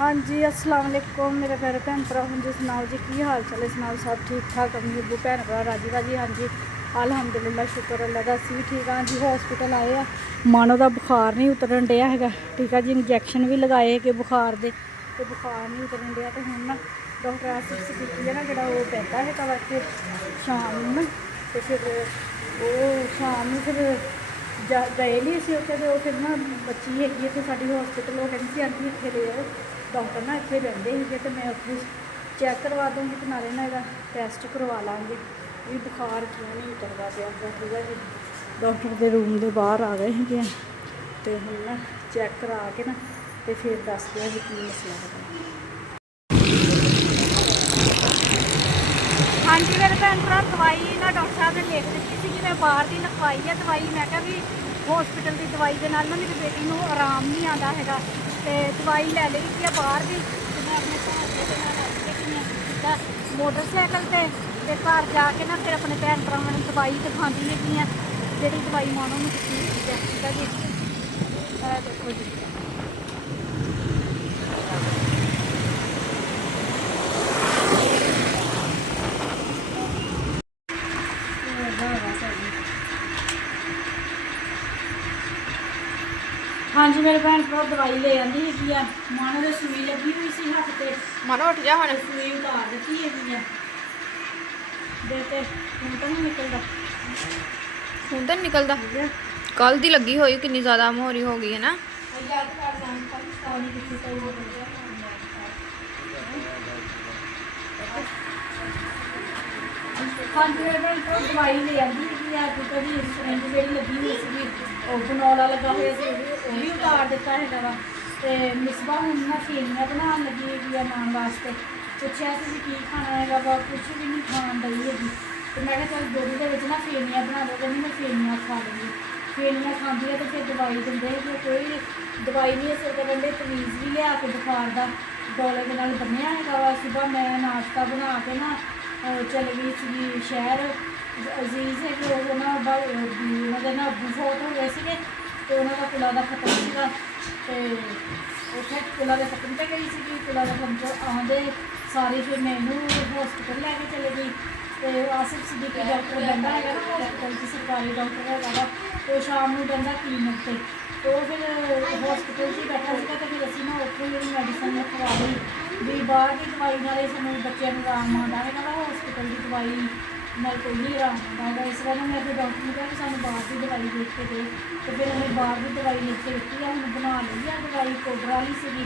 हाँ जी अस्सलाम वालेकुम मेरे प्यारे भैन भरा। हाँ जी सुनाओ जी की हाल चाल है, सुनाओ सब ठीक ठाक अम्मी अबू भैन भरा राजी बाजी। हाँ जी अलहमदुलिल्लाह शुक्र अल्लाह का असी भी ठीक हाँ जी। हॉस्पिटल आए आ, मानो का बुखार नहीं उतरन दिया है, ठीक है जी। इंजैक्शन भी लगाए कि बुखार दे तो बुखार नहीं उतरन दिया। तो हम ना डॉक्टर आसिफ सिद्दीकी है ना जो वो पैदा है करके शाम ना तो फिर वो शाम में फिर गए नहीं असी उत्थे तो फिर ना बच्ची हैगी इतने साड़ी हॉस्पिटल वो कहती सी आंटी इतने ले आओ, डॉक्टर ना इतने रहते ही तो मैं उत्थे चैक करवा दूँगी तो नाले ना इसका टैसट करवा लाँगे भी बुखार क्यों नहीं उतरता पाया। ठीक है जी डॉक्टर के रूम के बाहर आ गए हैं तो हम ना चैक करा के ना तो फिर दसते हैं की मसला है। हाँ जी मेरे भैन भरा दवाई ना डॉक्टर साहब ने लिख दी थी कि मैं बाहर की लिखवाई है दवाई। मैं क्या भी हॉस्पिटल की दवाई के नाल ना मेरी बेटी को आराम नहीं आता है तो दवाई लै ली है बाहर की। मैं अपने घर के मोटरसाइकिल से घर जाके ना फिर अपने भैन भरावां नूं दवाई दिखाती है जी दवाई मानो में ठीक है जी। देखो जी हाँ जी मेरे भैन भरा दवाई ले आती है मानो तो सूई लगी हुई सी हथ से मानो उठ जा हुण सूई उतार दी है देते खून तो नहीं निकलता। खून तो निकलदा कल दी लगी हुई कितनी ज्यादा मोहरी हो गई है ना। हाँ जी मेरे भैन भरा दवाई ले आती है क्योंकि जी सिरिंज जी लगी हुई सी बनौला लगा हुआ सी वो भी उतार दिता है वा। तो मिसबा हूँ ना फेनियाँ बनाने लगी है नान वास्ते पूछा की खाना है वा कुछ भी नहीं खान दई है। तो मैं चल दुध के ना फेनियाँ बना दो कहनी मैं फेनियाँ खा लूँगी। फेनियाँ खाती है तो फिर दवाई देंगे कि कोई दवाई नहीं असर करन दे। तवीज़ भी लिया के बुखार का डोले के नाल बनिया है वा। सुबह मैं नाश्ता बना के ना चल गई सी शहर अजीज़ है कि वो ना उन्होंने ना अबू फौत हो गए थे तो उन्होंने पुला का खत्म सीगा तो उत्थे पुला के खत्म पर गई सी पुला का खत्म आते सारी फिर मैनू हॉस्पिटल लैके चले गई। तो आसिफ सिद्दीकी डॉक्टर बंदा है ना हॉस्पिटल की सरकारी डॉक्टर है तो शाम को बंदा क्लीनिक से तो फिर हॉस्पिटल से बैठा सीगा तो फिर असी ना उत्थों जी मैडिसन लिखवा ली भी बाहर की दवाई नाले सानू बच्चों को आराम आता है ना हॉस्पिटल की दवाई नाल कोई नहीं आराम आता। इस बार मैं फिर डॉक्टर ने कहा कि सानू बाहर की दवाई लिख के दे तो फिर उन्हें बाहर की दवाई लिख के दी है। हम बना ली है दवाई पाउडर वाली सी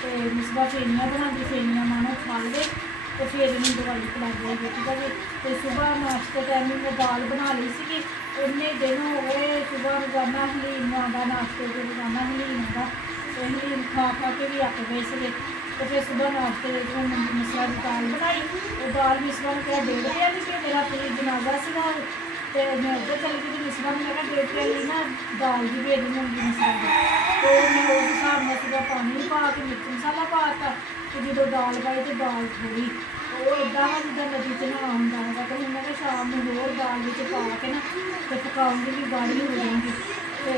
तो मिसबा फेनियाँ बनाती फेनियाँ मानो खा ले तो फिर इन्हें दवाई पिला दी है। ठीक है जी तो सुबह नाश्ते टाइम मैं दाल बना ली सी इन्ने दिन हो गए सुबह रोजाना हलीम आता नाश्ते से रोजाना हलीम आता तो हलीम खा खा के भी अक गए थे। तो फिर सुबह नाश्ते मिसरा की दाल बनाई तो दाल मिसरा ने कहा 1.5 रुपया कि मेरा पूरी जनाजा से तो मैं उधर चली गई तो मिसरा ने कहा 1.5 रुपया ली ना दाल भी दे दी होंगी मिसरा की। तो मैं उस हिसाब से सुबह पानी पा के मिर्च मसाला पाता तो जो दाल पाई तो दाल थोड़ी वो इदा जिदा नदी च ना आता है तो मैं शाम में होर दाल पा के ना तो पकाऊंगी भी गाढ़ी हो जाऊँगी। तो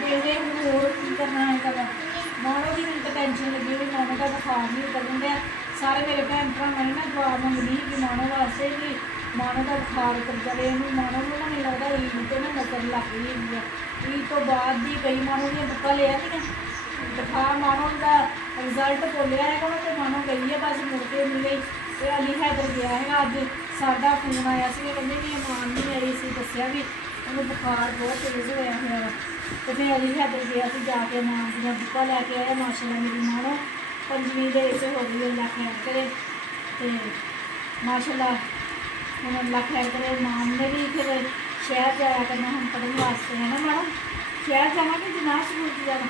देखते होर की करना है मानो की मैंने तो टेंशन लगी हुई मानो का बुखार नहीं उतरन दिया। सारे मेरे भैन भरावां ने ना दुआ मंगनी कि मानो वास्ते कि मानो का बुखार उतर जाए। मानो को ना नहीं लगता ईद तो ना नजर लग गई है ईद तो बाद भी कई मानो दी बुक्का ले आती बुखार मानो का रिजल्ट बोलिया है तो मानो गई है बस मुड़ के मिले तो अली हैदर गया है अज साडा फोन आया से कहते भी मान नहीं आई सी दसिया भी उन्हें बुखार बहुत तेज़ होया हुआ वा। तो फिर अली हैदर गया से जाके नाम दियाँ बुक्का लैके आया माशाअल्लाह मेरी मानो 5वीं के हो गई अल्लाह खैर करे तो माशाअल्लाह हम अल्लाह खैर करे। माम ने भी फिर शहर जाया करना हम पढ़ने वास्ते है ना मानो शहर जाना कि जनाज स्कूल की जाना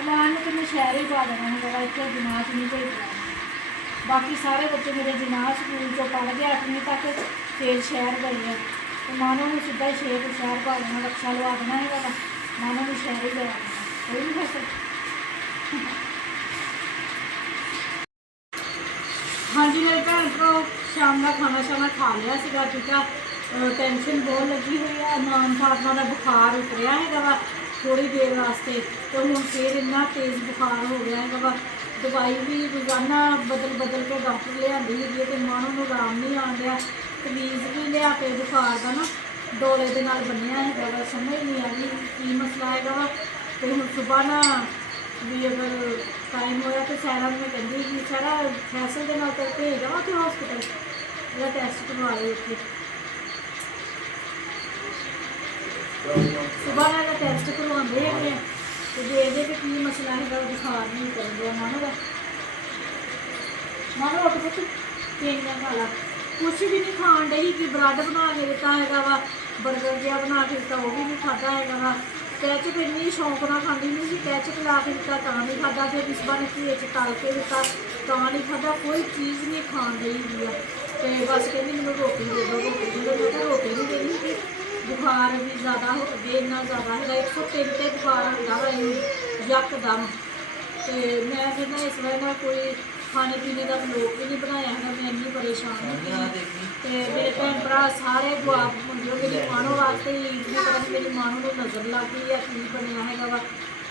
अमान ने तो मैं शहर ही पा देना है इतने जनाज नहीं भेजना। बाकी सारे बच्चे मेरे जनाज स्कूल चो पढ़ गए 8वीं तक फिर शहर गए हैं तो मानो में सीधा ही शहर पा देना रक्षा लवा देना है मानो में शहर ही गया कोई नहीं कर सकता। हाँ जी मेरे भैन को शाम का खाना शाना खा लिया सीगा ठीक है। टेंशन बहुत लगी हुई है नान खाना का बुखार उतरिया है वा ਥੋੜੀ ਦੇਰ ਵਾਸਤੇ, ਤੇ ਹੁਣ ਫਿਰ ਇੰਨਾ ਤੇਜ਼ ਬੁਖਾਰ ਹੋ ਗਿਆ ਹੈਗਾ ਵਾ। ਦਵਾਈ ਵੀ ਰੋਜ਼ਾਨਾ ਬਦਲ ਕੇ ਡਾਕਟਰ ਲਿਆਂਦੀ ਹੈਗੀ ਤੇ ਮਾਨੂੰ ਨੂੰ ਆਰਾਮ ਨਹੀਂ ਆਉਣ ਡਿਆ। ਤਵੀਜ਼ ਵੀ ਲਿਆ ਕੇ ਬੁਖਾਰ ਦਾ ਨਾ ਡੋਲੇ ਦੇ ਨਾਲ ਬੰਨਿਆ ਹੈਗਾ ਵਾ, ਸਮਝ ਨਹੀਂ ਆ ਰਹੀ ਕੀ ਮਸਲਾ ਹੈਗਾ ਵਾ। ਤੇ ਹੁਣ ਸੁਬਾਹ ਨਾ ਵੀ ਅਗਰ ਟਾਈਮ ਹੋਇਆ ਤੇ ਸੈਰਾ ਨੂੰ ਮੈਂ ਕਹਿੰਦੀ ਕਿ ਸੈਰਾ ਫੈਸਲ ਦੇ ਨਾਲ ਤੇ ਭੇਜ ਦੇਵਾਂ ਕਿ ਹਸਪੀਟਲ ਇਹਦਾ ਟੈਸਟ ਕਰਵਾ ਲਏ ਉੱਥੇ। ਸੁਬਾਹ ਨਾਲ ਟੈਸਟ ਕਰਵਾਉਂਦੇ ਹੈਗੇ ਤੇ ਦੇਖਦੇ ਕਿ ਕੀ ਮਸਲਾ ਹੈਗਾ, ਬੁਖਾਰ ਨਹੀਂ ਉਤਰ ਗਿਆ ਮਾਨੂੰ ਦਾ। ਮਾਨੂੰ ਉੱਠ ਪੁੱਤ ਪੇਨੀਆਂ ਖਾ ਲਾ। ਕੁਛ ਵੀ ਨਹੀਂ ਖਾਣ ਡਈ ਕਿ ਬ੍ਰੈਡ ਬਣਾ ਕੇ ਦਿੱਤਾ ਹੈਗਾ ਵਾ, ਬਰਗਰ ਜਿਹਾ ਬਣਾ ਕੇ ਦਿੱਤਾ ਉਹ ਵੀ ਨਹੀਂ ਖਾਧਾ ਹੈਗਾ ਵਾ। ਕੈਚਅਪ ਇੰਨੀ ਸ਼ੌਂਕ ਨਾਲ ਖਾਂਦੀ ਨਹੀਂ ਸੀ, ਕੈਚਅਪ ਲਾ ਕੇ ਦਿੱਤਾ ਤਾਂ ਨਹੀਂ ਖਾਧਾ, ਫਿਰ ਇਸ ਵਾਰ ਘੀ 'ਚ ਤਲ ਕੇ ਦਿੱਤਾ ਤਾਂ ਨਹੀਂ ਖਾਧਾ। ਕੋਈ ਚੀਜ਼ ਨਹੀਂ ਖਾਣ ਡਈ ਹੈਗੀ ਆ। ਤੇ ਬਸ ਕਹਿੰਦੀ ਮੈਨੂੰ ਰੋਟੀ ਦੇ ਦਿਓ, ਰੋਟੀ ਦੇ ਦਿਓ। ਮੈਂ ਕਿਹਾ ਰੋਟੀ ਨਹੀਂ ਦੇਣੀ ਕਿ ਬੁਖਾਰ ਵੀ ਜ਼ਿਆਦਾ ਹੋ ਗਿਆ, ਇੰਨਾ ਜ਼ਿਆਦਾ ਹੈਗਾ 103 ਤੇ ਬੁਖਾਰ ਹੁੰਦਾ ਵਾ ਇਹ ਯਕਦਮ। ਤੇ ਮੈਂ ਫਿਰ ਨਾ ਇਸ ਵਾਰ ਨਾ ਕੋਈ ਖਾਣੇ ਪੀਣੇ ਦਾ ਲੋਕ ਵੀ ਨਹੀਂ ਬਣਾਇਆ ਹੈਗਾ, ਮੈਂ ਇੰਨੀ ਪਰੇਸ਼ਾਨ ਹਾਂ। ਤੇ ਮੇਰੇ ਭੈਣ ਭਰਾ ਸਾਰੇ ਜਵਾਬ ਮੰਗਿਓ ਮੇਰੀ ਮਾਨੋ ਵਾਸਤੇ ਹੀ ਪਤਾ ਨਹੀਂ ਮੇਰੀ ਮਾਨੋ ਨੂੰ ਨਜ਼ਰ ਲੱਗ ਗਈ ਆ ਕੀ ਬਣਿਆ ਹੈਗਾ ਵਾ।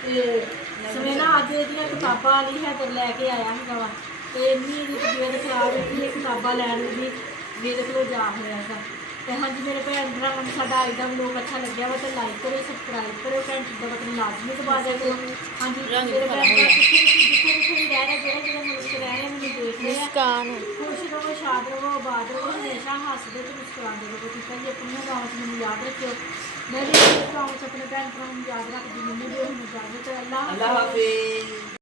ਤੇ ਸਵੇਨਾ ਅੱਜ ਇਹਦੀਆਂ ਕਿਤਾਬਾਂ ਵਾਲੀ ਹੈ ਤੇ ਲੈ ਕੇ ਆਇਆ ਹੈਗਾ ਵਾ। ਤੇ ਇੰਨੀ ਇਹਦੀ ਤਬੀਅਤ ਖਰਾਬ ਹੈ ਕਿ ਇਹ ਕਿਤਾਬਾਂ ਲੈਣ ਦੀ ਮੇਰੇ ਕੋਲ ਜਾ ਹੋਇਆ ਹੈਗਾ। ਤੇ ਹਾਂਜੀ ਮੇਰੇ ਭੈਣ ਭਰਾਵਾਂ ਨੂੰ ਸਾਡਾ ਅੱਜ ਦਾ ਵਲੋਗ ਅੱਛਾ ਲੱਗਿਆ ਵਾ ਤੇ ਲਾਈਕ ਕਰਿਓ, ਸਬਸਕ੍ਰਾਈਬ ਕਰਿਓ, ਘੰਟੀ ਦਾ ਬਟਨ ਲਾਜ਼ਮੀ ਦਬਾ ਦਿਆ ਕਰੋ। ਹਾਂਜੀ ਮੇਰੇ ਭੈਣ ਭਰਾ ਜਿੱਥੇ ਵੀ ਰਹਿ ਰਹੇ, ਜਿਹੜੇ ਮੁਲਕ 'ਚ ਰਹਿ ਰਹੇ ਮੈਨੂੰ ਦੇਖ ਰਹੇ ਆ, ਖੁਸ਼ ਰਹੋ, ਸ਼ਾਦ ਰਹੋ, ਆਬਾਦ ਰਹੋ, ਹਮੇਸ਼ਾ ਹੱਸਦੇ ਤੇ ਮੁਸਕਰਾਉਂਦੇ ਰਹੋ। ਠੀਕ ਹੈ ਜੀ, ਆਪਣੀਆਂ ਗਾਵਾਂ 'ਚ ਮੈਨੂੰ ਯਾਦ ਰੱਖਿਓ। ਮੈਂ ਵੀ ਆਪਣੇ ਗਾਵਾਂ 'ਚ ਆਪਣੇ ਭੈਣ ਭਰਾਵਾਂ ਨੂੰ ਯਾਦ ਰੱਖਦੀ। ਮੈਨੂੰ ਵੀ ਹੁਣ ਇਜਾਜ਼ਤ ਹੈ। ਅੱਲਾਹ ਹਾਫਿਜ਼।